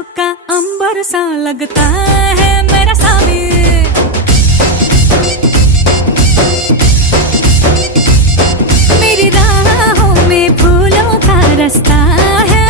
बादलों का अंबर सा लगता है मेरा सामी। मेरी राहों में फूलों का रास्ता है